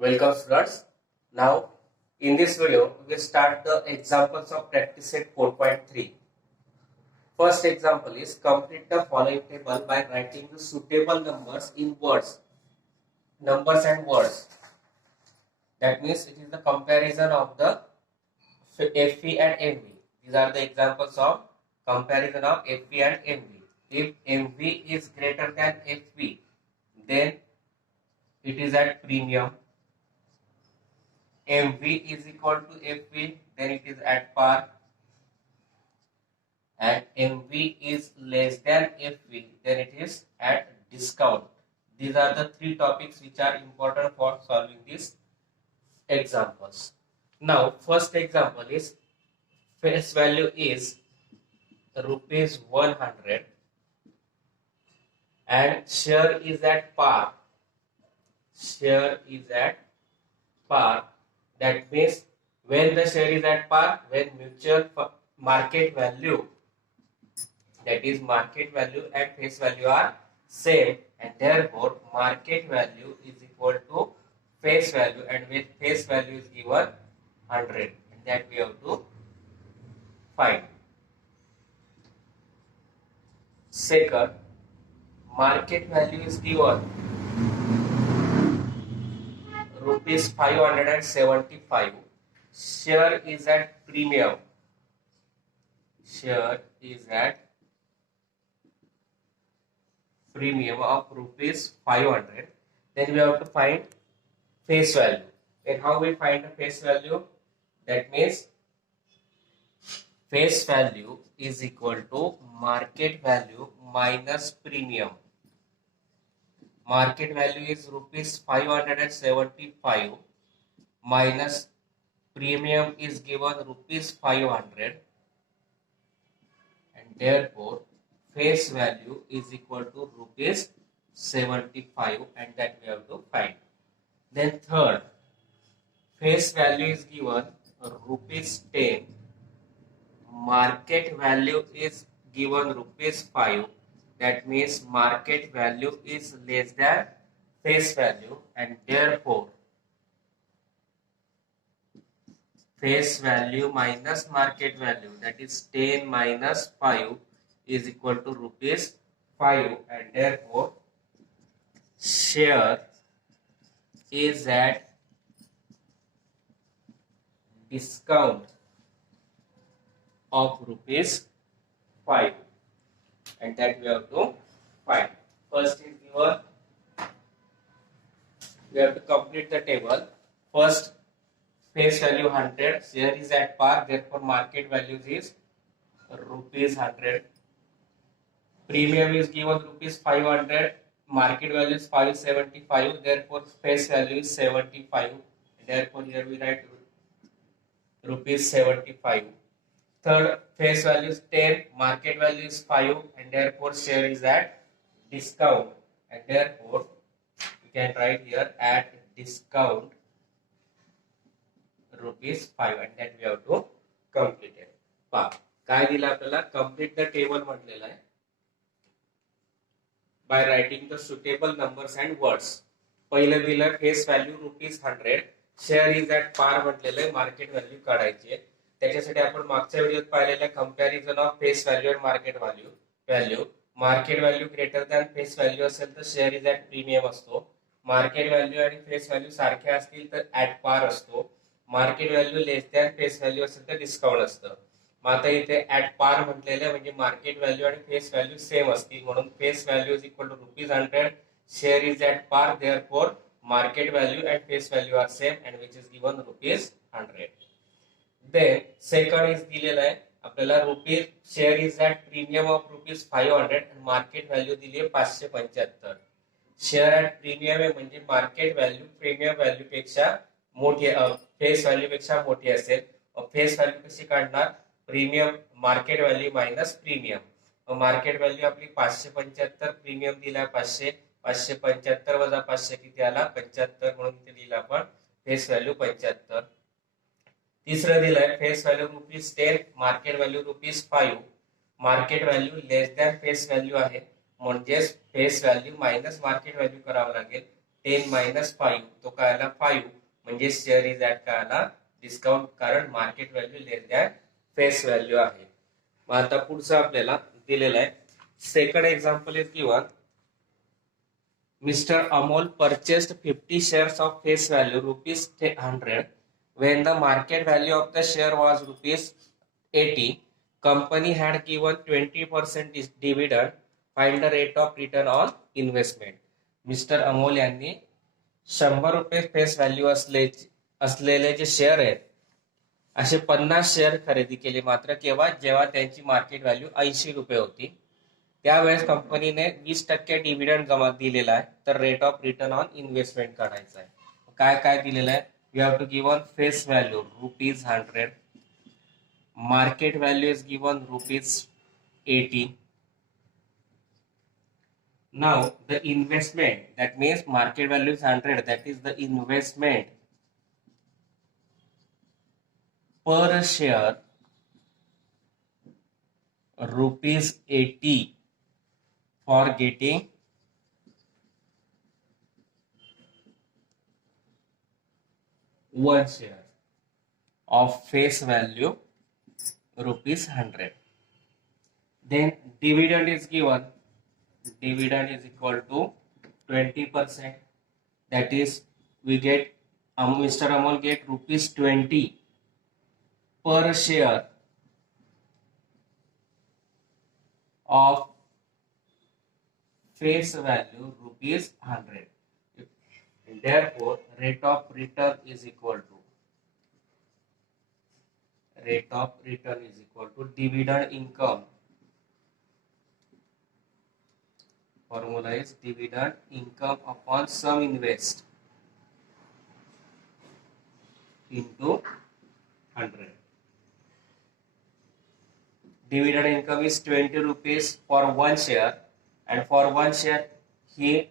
Welcome students. Now in this video we will start the examples of practice set 4.3. First example is complete the following table by writing the suitable numbers in words. Numbers and words. That means it is the comparison of the FV and MV. These are the examples of comparison of FV and MV. If MV is greater than FV, then it is at premium. MV is equal to FV, then it is at par, and MV is less than FV, then it is at discount. These are the three topics which are important for solving these examples. Now, first example is face value is rupees 100 and share is at par. Share is at par. That means when the share is at par, when mutual market value, that is market value and face value are same, and therefore market value is equal to face value, and when face value is given 100, and that we have to find. Second, market value is given rupees 575. Share is at premium. Share is at premium of rupees 500. Then we have to find face value. And how we find the face value? That means face value is equal to market value minus premium. Market value is rupees 575 minus premium is given rupees 500, and therefore face value is equal to rupees 75, and that we have to find. Then third, face value is given rupees 10, market value is given rupees 5. That means market value is less than face value, and therefore face value minus market value, that is 10 minus 5, is equal to rupees 5, and therefore share is at discount of rupees 5, and that we have to find. First is given, we have to complete the table. First, face value 100, share is at par, therefore market value is rupees 100. Premium is given rupees 500, market value is 575, therefore face value is 75. Therefore here we write rupees 75. Third, face value is 10, market value is 5, and therefore share is at discount, and therefore we can write here at discount rupees 5, and that we have to complete it. पहा काय दिलं आपल्याला, complete the table म्हटलेलं आहे by writing the suitable numbers and words. पहिलं दिलं face value rupees 100, share is at par म्हटलेलं आहे, मार्केट व्हॅल्यू काढायची आहे. त्याच्यासाठी आपण मागच्या व्हिडिओत पाहिलेलं कंपॅरिझन ऑफ फेस व्हॅल्यू आणि market value. Market value greater than face value असेल तर शेअर इज ॲट प्रीमियम असतो. मार्केट व्हॅल्यू आणि फेस व्हॅल्यू सारखे असतील तर ॲट पार असतो. Market value less than face value असेल तर डिस्काउंट असतं. मग आता इथे ॲट पार म्हटलेलं म्हणजे मार्केट व्हॅल्यू आणि फेस व्हॅल्यू सेम असतील, म्हणून face value is equal to rupees 100, share is at par, therefore market value and face value are same, and which is given rupees 100. Then second is दिलेला आहे आपल्याला rupees share is at premium of rupees 500 आणि market value दिली आहे 575. Share at premium आहे म्हणजे market value premium value पेक्षा मोठी, फेस व्हॅल्यू पेक्षा मोठी असेल. फेस व्हॅल्यू कशी काढणार, premium market value minus premium. Market value आपली 575, प्रीमियम दिला 500, 575 वजा 500 किती आला 75, म्हणून इथे दिला आपण फेस व्हॅल्यू 75. तिसरं दिलंय face value rupees 10, market value rupees 5. Market value less than face value आहे, म्हणजेच face value minus market value करावं लागेल. 10 minus 5 तो काय आला 5 म्हणजे शेअर इज ॲट काय आला डिस्काउंट कारण market value less than face value आहे. मग आता पुढचं आपल्याला दिलेलं आहे. Second example is given Mr. Amol purchased 50 shares of face value rupees 100 when the market value of the share was rupees 80. Company had given 20% dividend. Find the rate of return on investment. Mister Amol यांनी 100 रुपये face value असलेले जे share आहेत असे 50 share खरेदी केले. मात्र केव्हा जेव्हा त्यांची मार्केट व्हॅल्यू 80 रुपये होती. त्यावेळेस कंपनीने 20% डिव्हिडंड जमा दिलेला आहे. तर rate of return on investment काढायचा आहे. काय काय दिलेलं आहे. We have to given face value rupees 100. Market value is given rupees 80. Now the investment, that means market value is 100, that is the investment per share rupees 80 for getting one share of face value rupees 100. Then dividend is given. Dividend is equal to 20%. That is we get Mr. Amol get rupees 20 per share of face value rupees 100. Therefore, rate of return is equal to dividend income. Formula is dividend income upon sum invest into 100. Dividend income is 20 rupees for one share, and for one share he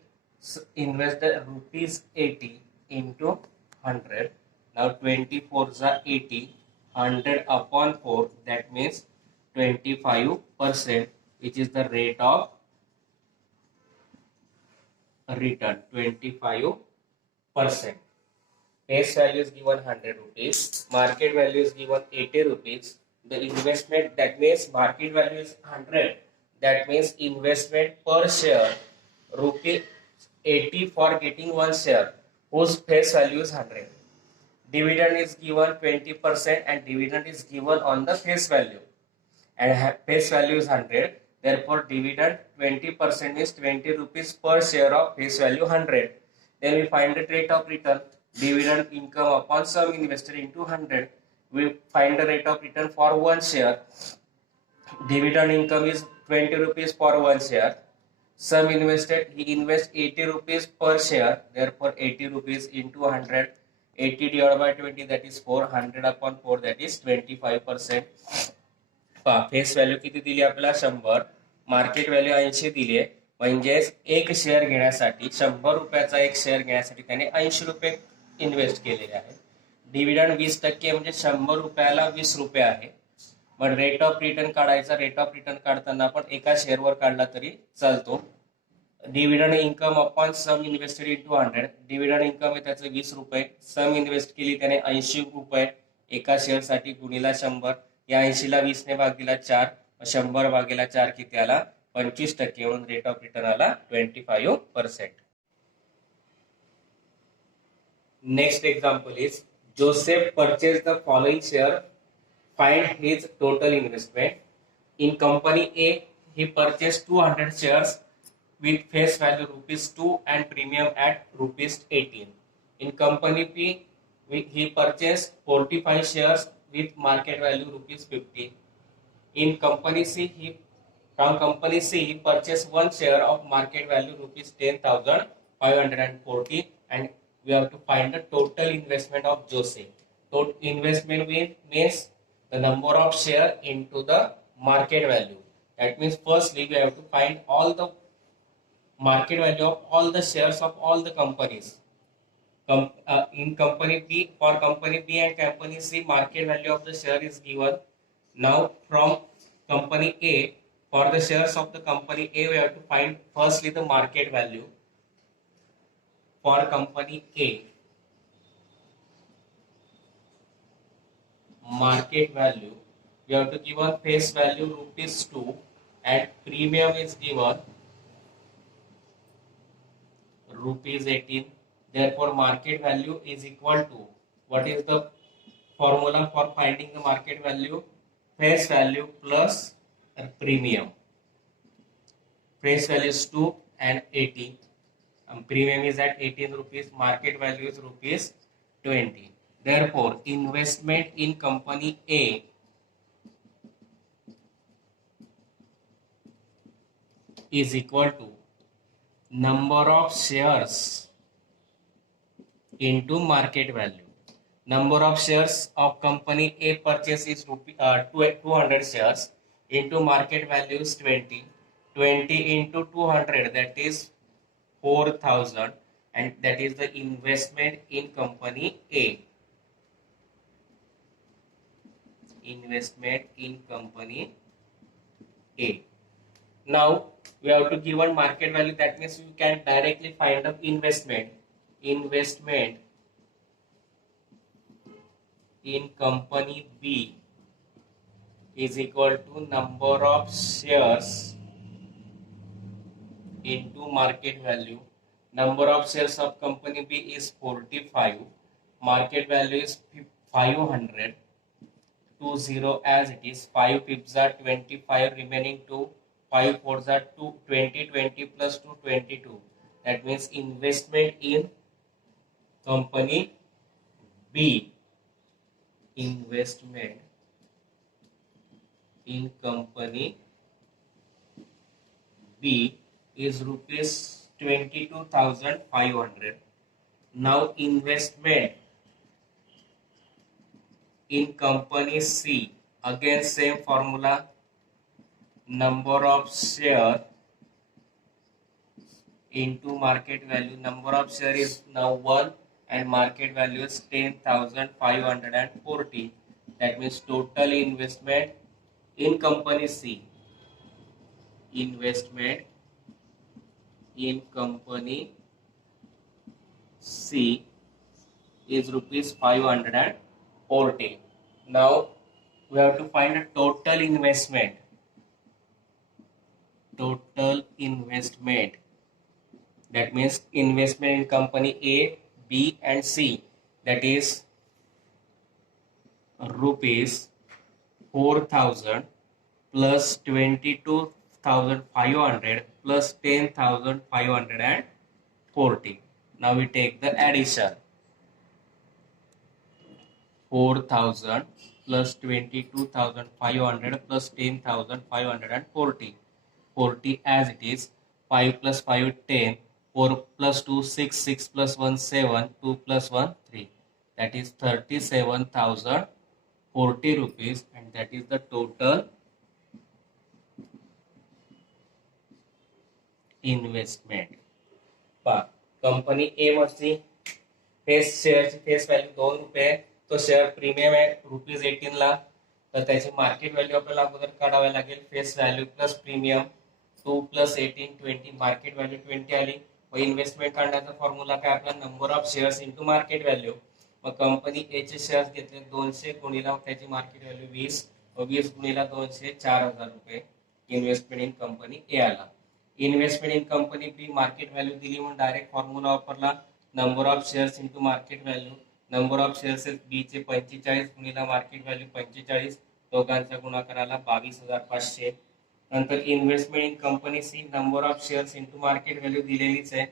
invested rupees 80 into 100. Now 24 is 80, 100 upon 4, that means 25%, which is the rate of return, 25%. Face value is given 100 rupees, market value is given 80 rupees. The investment, that means market value is 100, that means investment per share rupee 80 for getting one share whose face value is 100. Dividend is given 20% and dividend is given on the face value, and face value is 100. Therefore, dividend 20% is 20 rupees per share of face value 100. Then we find the rate of return. Dividend income upon sum invested into 100. We find the rate of return for one share. Dividend income is 20 rupees for one share. Sum invested, he invests 80 rupees per share. Therefore, 80 rupees into 100. 80 divided by 20, that is 400 upon 4, that is 25%. Face value किती दिली आपल्याला 100, market value 80 दिली आहे. म्हणजेच एक share घेण्यासाठी 100 रुपयाचा एक शेअर घेण्यासाठी त्याने 80 रुपये इन्व्हेस्ट केलेले आहे. डिव्हिडंड 20% म्हणजे 100 रुपयाला 20 रुपये आहे. पण रेट ऑफ रिटर्न काढायचा. रेट ऑफ रिटर्न काढताना आपण एका शेअरवर काढला तरी चालतो. Dividend income upon sum invested into 100. Dividend income आहे त्याचं 20 रुपये. सम इन्व्हेस्ट केली त्याने 80 रुपये एका शेअरसाठी गुणिला 100. या 80 ला 20 ने भाग दिला 4, 100 भागेला 4 किती आला 25%, म्हणून रेट ऑफ रिटर्न आला 25%. Next example is Joseph purchase the following share. Find his total investment. In company A he purchased 200 shares with face value rupees 2 and premium at rupees 18. In company B, he purchased 45 shares with market value rupees 50. In company C, from company C he purchased one share of market value rupees 10,540, and we have to find the total investment of Joseph. Total investment means the number of share into the market value. That means firstly we have to find all the market value of all the shares of all the companies. In company B, for company B and company C, market value of the share is given. Now from company A, for the shares of the company A, we have to find firstly the market value. for company A, market value, we have to give a face value rupees 2 and premium is given rupees 18. Therefore, market value is equal to, what is the formula for finding the market value? Face value plus premium. Face value is 2 and 80. Premium is at 18 rupees. Market value is rupees 20. Therefore, investment in company A is equal to number of shares into market value. Number of shares of company A purchase is 200 shares into market value is 20. 20 into 200, that is 4,000, and that is the investment in company A. Investment in company A. Now we have to give one market value, that means you can directly find out investment. Investment in company B is equal to number of shares into market value. Number of shares of company B is 45. Market value is 500. 20 as it is. 5 pips are 25, remaining 2. 5 fours are 2, 20, 20 plus 2, 22. That means investment in company B. Investment in company B is rupees 22,500. Now investment in company C, again same formula, number of share into market value. Number of share is now 1 and market value is 10,540. That means total investment in company C. Investment in company C is rupees 540. Now we have to find a total investment. Total investment. That means investment in company A, B and C. That is rupees 4,000 plus 22,500 plus 10,540. Now we take the addition. 4,000 plus 22,500 plus 10,540. 40 as it is. 5 plus 5 10. 4 plus 2 6. 6 plus 1 7. 2 plus 1 3. That is 37,040 rupees, and that is the total investment. Company A मध्ये face शेअरची face value 2 रुपये, तो share premium आहे rupees 18 ला, तर त्याची market value आपल्याला अगोदर काढावी लागेल. Face value plus premium 2 plus 18 20, market value 20 आली. व इन्व्हेस्टमेंट काढण्याचा फॉर्म्युला काय आपला, number of shares into market value. मग कंपनी ए चे शेअर्स घेतले 200 गुणिला त्याची मार्केट व्हॅल्यू 20, व 20 गुणिला 200 4,000 रुपये इन्व्हेस्टमेंट इन कंपनी ए आला. Investment in company B market value दिली म्हणून डायरेक्ट फॉर्म्युला वापरला, number of shares into market value. Number of shares B चे 45 गुणिला मार्केट व्हॅल्यू 45, दोघांच्या गुणाकाराला 22,500. नंतर investment in company C, number of shares into market value दिलेलीच आहे.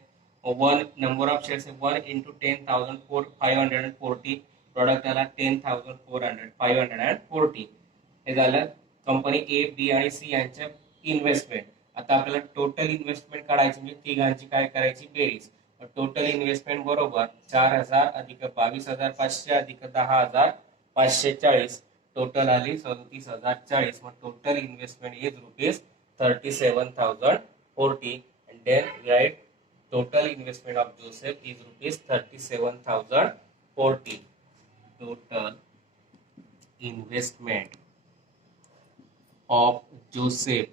1 number of shares 1 into 10,540, product आला 10,540. हे झालं कंपनी ए बी आणि सी यांच्या इन्व्हेस्टमेंट. आता आपल्याला टोटल इन्व्हेस्टमेंट काढायची, म्हणजे तिघांची काय करायची बेरीज. टोटल इन्व्हेस्टमेंट बरोबर 4,000 अधिक 22,500 अधिक 10,540, टोटल आली 37,040. मग total investment is rupees 37,040, and then write total investment of Joseph is rupees 37,040. Total investment of Joseph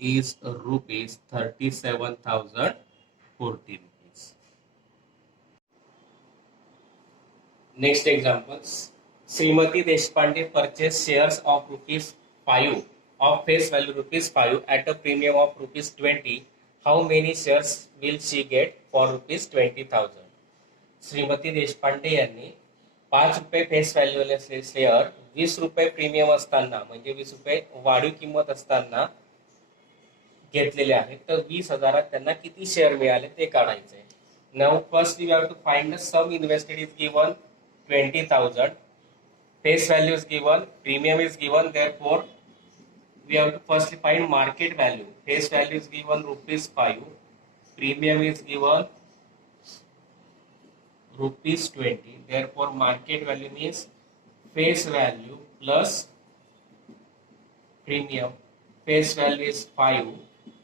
is rupees 37,040 rupees. Next examples. Srimati Deshpande purchased shares of rupees 5 of face value rupees 5 at a premium of rupees 20. How many shares will she get for rupees 20,000? Shrimati Deshpande यांनी 5 रुपये face value share 20 रुपये premium असताना म्हणजे 20 रुपये वाढीव किंमत असताना घेतलेले आहेत. तर 20,000 त्यांना किती शेअर मिळाले ते काढायचे. Now first we have to find the sum invested is given 20,000. Face value is given, premium is given, therefore we have to first find market value. Face value is given rupees 5, premium is given rupees 20, therefore market value means face value plus premium. Face value is 5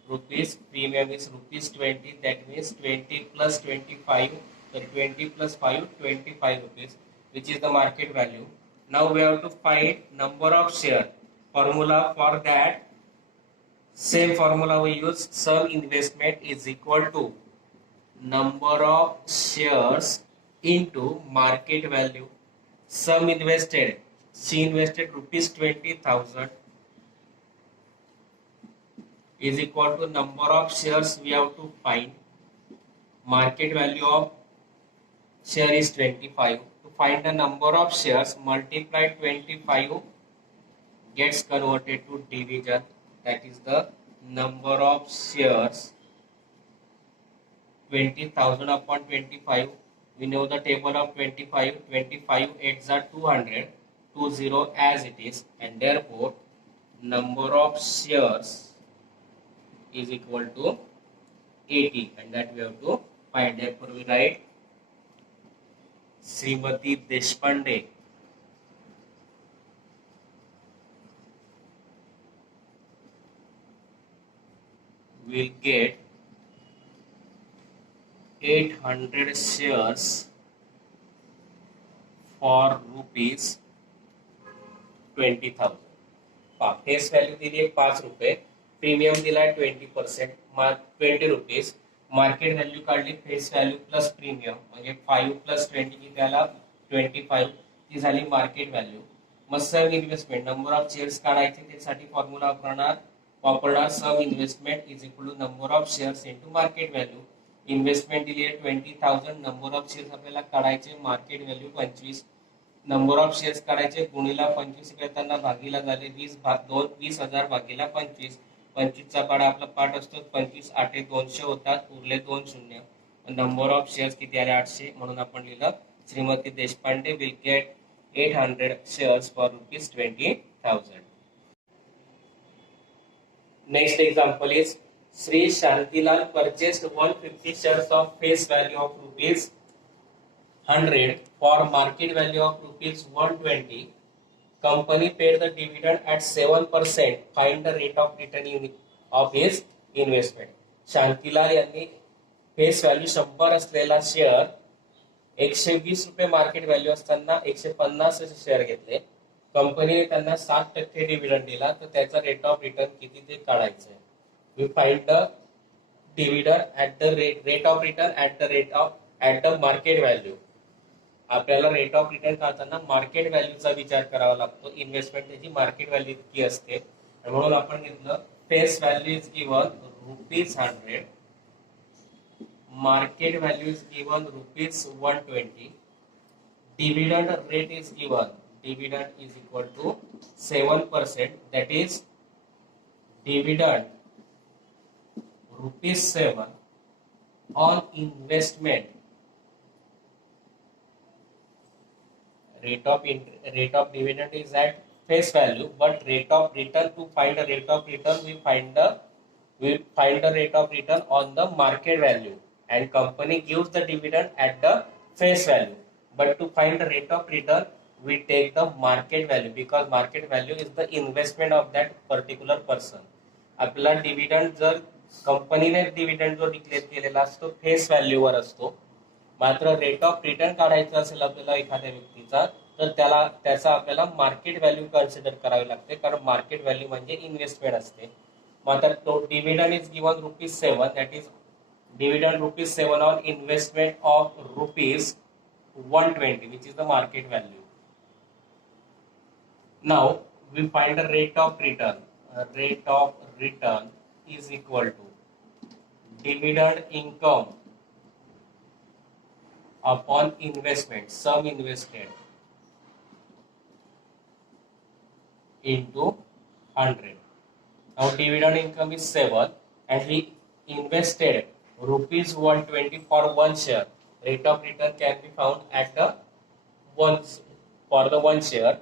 rupees, premium is rupees 20, that means 20 plus 25, so 20 plus 5, 25 rupees, which is the market value. Now we have to find number of share. Formula for that, same formula we use. Sum investment is equal to number of shares into market value. Sum invested, she invested rupees 20,000 is equal to number of shares we have to find. Market value of share is 25. Find the number of shares, multiply 25 gets converted to division, that is the number of shares. 20,000 upon 25, we know the table of 25, 25 8s are 200, 20 as it is, and therefore number of shares is equal to 80, and that we have to find. Therefore we write Srimati Deshpande will get 800 shares for rupees 20,000. Face value दिली आहे 5 रुपये, premium दिलाय 20%, 20 rupees. Market value काढली face value plus premium म्हणजे 5 plus 20 की त्याला 25, ती झाली मार्केट व्हॅल्यू. मग sum investment number of shares काढायचे, त्यासाठी फॉर्म्युला वापरणार sum investment is equal to number of shares into market value. Investment दिली आहे 20,000, नंबर ऑफ शेअर्स आपल्याला काढायचे, market value 25, number of shares काढायचे, गुणिला 25 करताना भागीला झाले 20,000 भागीला 25. 25 चा पाडा आपला पाठ असतो, 25 8 200 होतात, उरले 2 शून्य. नंबर ऑफ शेअर्स किती आले 800, म्हणून आपण लिहिलं Shrimati Deshpande will get 800 shares for rupees 20,000. Next example is Sri Shantilal purchased 150 shares of face value of rupees 100 for market value of rupees 120. Company paid the dividend at 7%. Find the rate of return of his investment. Shantilal यांनी face value 100 असलेला share 120 रुपये market value असताना 150 share घेतले. कंपनीने त्यांना 7% dividend दिला, तर त्याचा रेट ऑफ रिटर्न किती ते काढायचं आहे. We find the dividend at the rate of return at the market value. आपल्याला रेट ऑफ रिटर्न काढताना मार्केट व्हॅल्यूचा विचार करावा लागतो. इन्व्हेस्टमेंट त्याची मार्केट व्हॅल्यू इतकी असते, म्हणून आपण घेतलं face value is given rupees 100, market value is given rupees 120, dividend rate is given, dividend is equal to 7%, that is dividend rupees 7 on investment. Rate of dividend is at face value, but rate of return, to find the rate of return we find the rate of return on the market value, and company gives the dividend at the face value, but to find the rate of return we take the market value, because market value is the investment of that particular person. आपला dividend जर कंपनीने dividend जो declare केलेला असतो face व्हॅल्यूवर असतो, मात्र rate of return काढायचा असेल आपल्याला एखाद्या व्यक्तीचा, तर त्याचा आपल्याला मार्केट व्हॅल्यू कन्सिडर करावी लागते, कारण मार्केट व्हॅल्यू म्हणजे इन्व्हेस्टमेंट असते. Matter dividend is given rupees 7, that is dividend rupees 7 on investment of rupees 120, which is the market value. Now we find the rate of return. Rate of return is equal to dividend income upon investment, sum invested, into 100. Now dividend income is 7 and he invested rupees 120 for one share. Rate of return can be found at the once for the one share.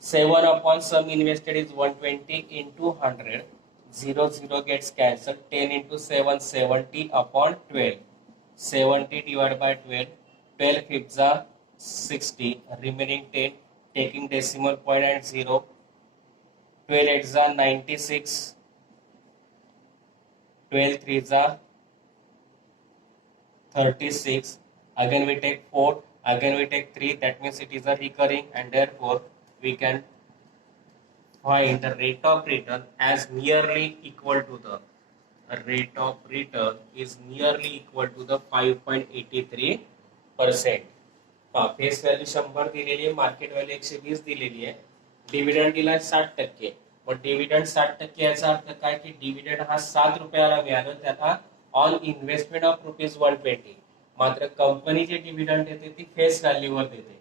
7 upon sum invested is 120 into 100. 0 0 gets cancelled. 10 into 7 70 upon 12. 70 divided by 12. 12 fifths are 60. Remaining 10 taking decimal point and 0. 12 8s are 96. 12 3s are 36. Again we take 4. Again we take 3. That means it is a recurring, and therefore we can find the rate of return as nearly equal to the rate of return is nearly equal to the 5.83%. Face value 100 दिलेली आहे, market value 120 दिलेली आहे, dividend दिला 60%. मग dividend 60% याचा अर्थ काय की dividend हा 7 रुपयाला मिळाला, त्याला ऑन इन्व्हेस्टमेंट ऑफ रुपीज 120. मात्र कंपनी जे डिव्हिडंड देते ती फेस व्हॅल्यूवर देते.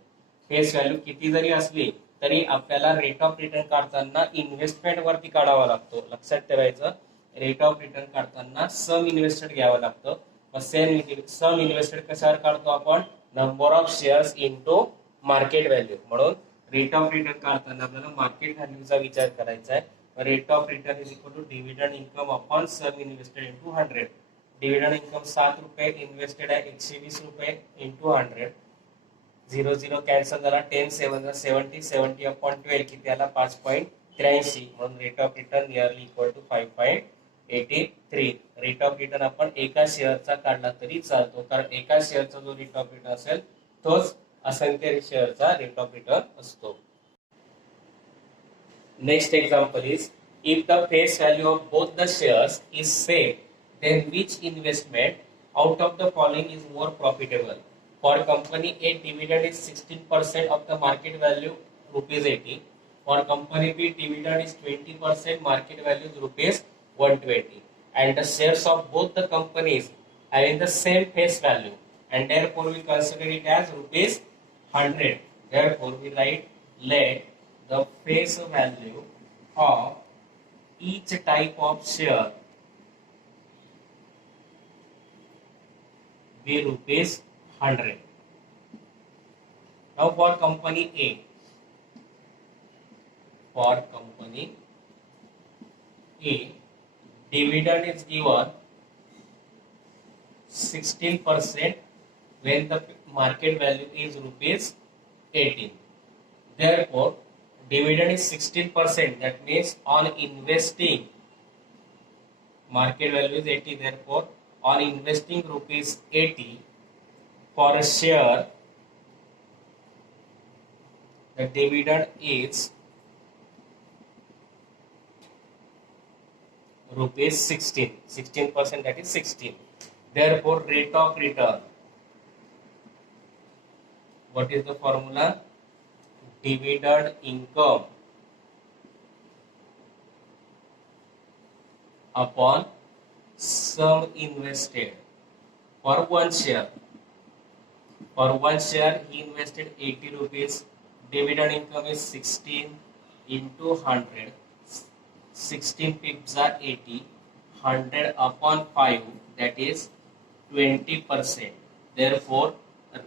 फेस व्हॅल्यू किती जरी असली तरी आपल्याला रेट ऑफ रिटर्न काढताना इन्व्हेस्टमेंट वरती काढावा लागतो. लक्षात ठेवायचं, रेट ऑफ रिटर्न काढताना सम इन्व्हेस्टेड घ्यावं लागतं. मग सम इन्व्हेस्टेड कशावर काढतो आपण? Number of shares into market value. म्हणून रेट ऑफ रिटर्न काढताना आपल्याला मार्केट व्हॅल्यूचा विचार करायचा आहे. Rate of return is equal to dividend income upon sum invested into 100. Dividend income 7 रुपये, इन्व्हेस्टेड आहे 120 रुपये इंटू 100. 0 0 कॅन्सल झाला. 10 7 70. 70 अपॉन 12 किती आला? 5.83. म्हणून rate of return nearly equal to 5.83. Rate of return आपण एका शेअरचा काढला तरी चालतो, कारण एका शेअरचा जो रेट ऑफ रिटर्न असेल तोच असंख्य शेअरचा रेट ऑफ रिटर्न असतो. Next example is, if the face value of both the shares is same, then which investment out of the following is more profitable? For company A, dividend is 16% of the market value rupees 80. For company B, dividend is 20%, market value is rupees 120. And the shares of both the companies having the same face value, and therefore we consider it as rupees 100. Therefore we write, let the face value of each type of share be rupees 100. Now for company A, dividend is given 16% when the market value is rupees 18. Therefore dividend is 16%, that means on investing market value is 80, therefore on investing rupees 80 for a share, the dividend is rupees 16. 16%, that is 16. Therefore rate of return, what is the formula? Dividend income upon sum invested for one share. For one share he invested 80 rupees. Dividend income is 16 into 100. 16 pips are 80. 100 upon 5, that is 20%. Therefore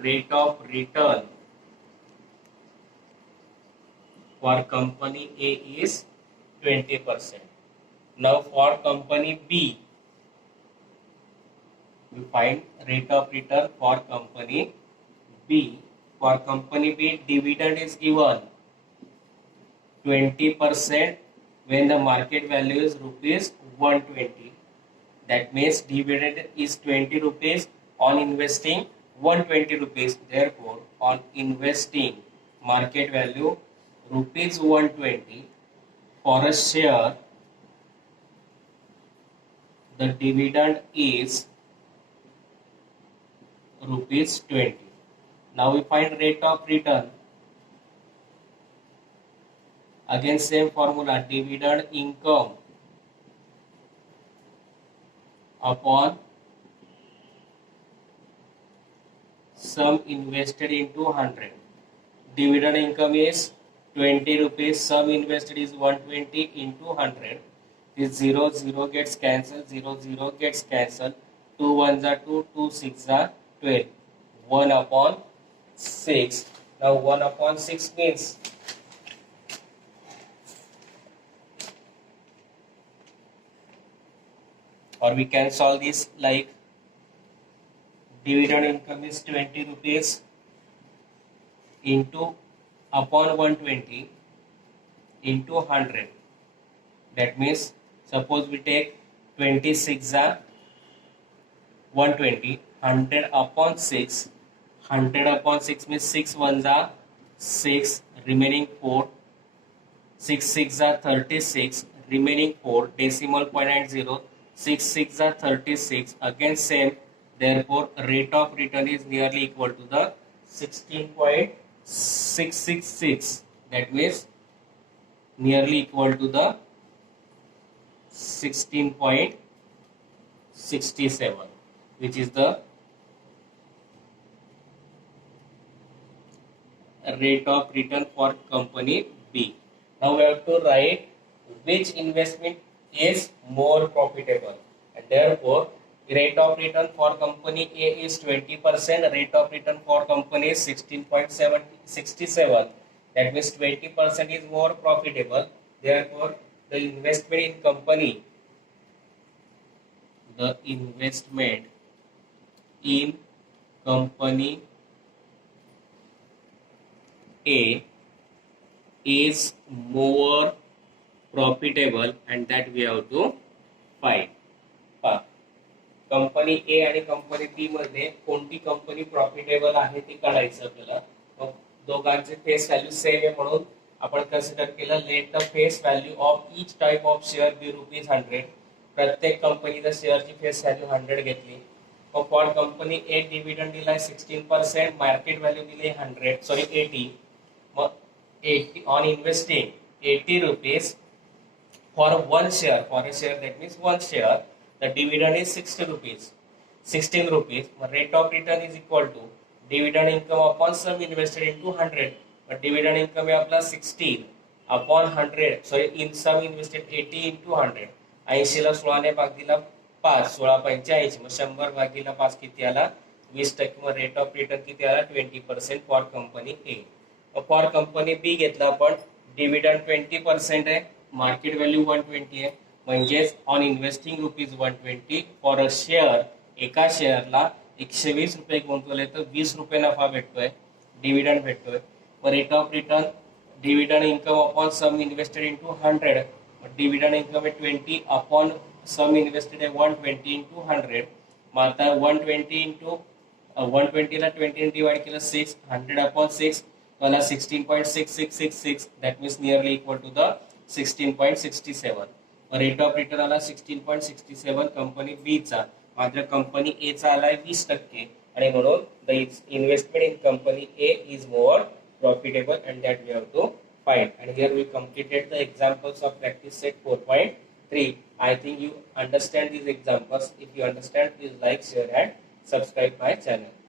rate of return for company A is 20%. Now for company B, we find rate of return for company B. For company B, dividend is given 20% when the market value is rupees 120. That means dividend is 20 rupees on investing 120 rupees. Therefore on investing market value rupees 120 for a share, the dividend is rupees 20. Now we find rate of return. Again same formula, dividend income upon sum invested into 100. Dividend income is 20 rupees, sum invested is 120 into 100. This 0 0 gets cancelled, 0 0 gets cancelled. 2 1s are 2, 2 6 are 12. 1 upon 6. Now 1 upon 6 means or we can solve this like dividend income is 20 rupees into upon 120 into 100. That means suppose we take 26 are 120, 100 upon 6, 100 upon 6 means 6 ones are 6, remaining 4, 6 6 are 36, remaining 4, decimal point at 0, 6 6 are 36, again same, therefore rate of return is nearly equal to the 16.666, that means nearly equal to the 16.67, which is the rate of return for company B. Now we have to write which investment is more profitable, and therefore rate of return for company A is 20%, rate of return for company is 16.67. That means 20% is more profitable. Therefore the investment in company A is more profitable, and that we have to find. Company A आणि company B मध्ये कोणती company profitable आहे ती काढायचं आपल्याला. मग दोघांचे face value same आहे म्हणून आपण कन्सिडर केलं let the face value of each type of share be ₹100. प्रत्येक कंपनीच्या शेअरची फेस व्हॅल्यू 100 घेतली. मग फॉर कंपनी ए डिव्हिडंड दिलाय 16%, मार्केट व्हॅल्यू दिली 80. मग 80 on investing 80 rupees for one share. For a share, that means one share, the dividend is 60 rupees. 16 rupees. Rate of return is equal to dividend income upon sum invested into 100. But dividend income is plus 16 upon 100. Sorry, in sum invested 80 into 100. 80 ला 16 ने भाग दिला 5, 16 85. मग 100 भागीला 5 किती आला 20%. मग rate of return किती आला 20% for company A. For company B घेतला आपण डिव्हिडंड 20% आहे, मार्केट व्हॅल्यू 120 आहे, म्हणजेच on investing ₹120 for a share. एका शेअरला 120 रुपये गुंतवले तर 20 रुपये नफा भेटतोय, डिव्हिडंड भेटतोय. मग rate of return dividend income upon sum invested into 100. Dividend income आहे 20 अपॉन सम इन्व्हेस्टेड आहे 120 इंटू 100. मग आता 120 इंटू 120 ला 20 डिवाइड केलं 6, 100 अपॉन 6 मला 16.6666. that means nearly equal to the 16.67. Rate of return आला 16.67 कंपनी बी चा, मात्र कंपनी ए चा आलाय 20%, आणि म्हणून the investment in company A is more profitable, and that we have to find. And here we completed the examples of practice set 4.3. I think you understand these examples. If you understand, please like, share and subscribe my channel.